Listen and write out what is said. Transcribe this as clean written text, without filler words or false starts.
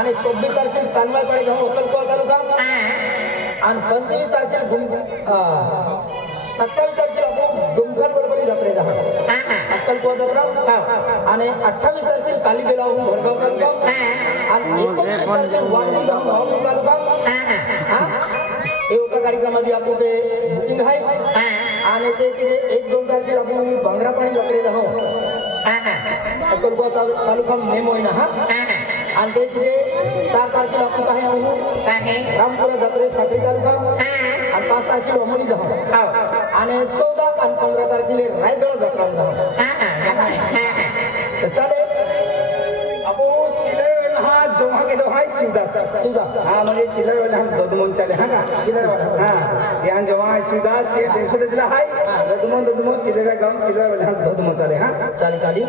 आणि 26 तारखेला चांदमाळपाडी जाऊन अक्कलकोट तालुका आणि 25 तारखेला 27 तारखेला आपण डुमखान बरोबर जत्रे जाणार अक्कलकोट तालुका आणि 28 तारखेला कालीबेलावरून भडगाव तालुका आणि 29 तारखेला वांगी जाऊन भावपूर तालुका हे एका कार्यक्रमाची आपण बुकिंग आहे आणि ते 1-2 तारखेला आपण भांगरापाणी जत्रे जाणार अक्कलकोट तालुका मे महिना हा आणि ते 4 तारखेला आपण काय रामपुरा जत्रे साखरी तालुका आणि 5 तारखेला अमोली जाऊ आणि 14 आणि 15 तारखेला रायगड जत्रा जाऊ चालेल आपण चिलर हा जोहा केलो हाय शिवदास हा म्हणजे चिलर हम ददमन चाले हा का हा यान जोहा शिवदास के देशो दिला हाय ददमन चिलर गाव चिलर हम ददमन चाले हा चालेल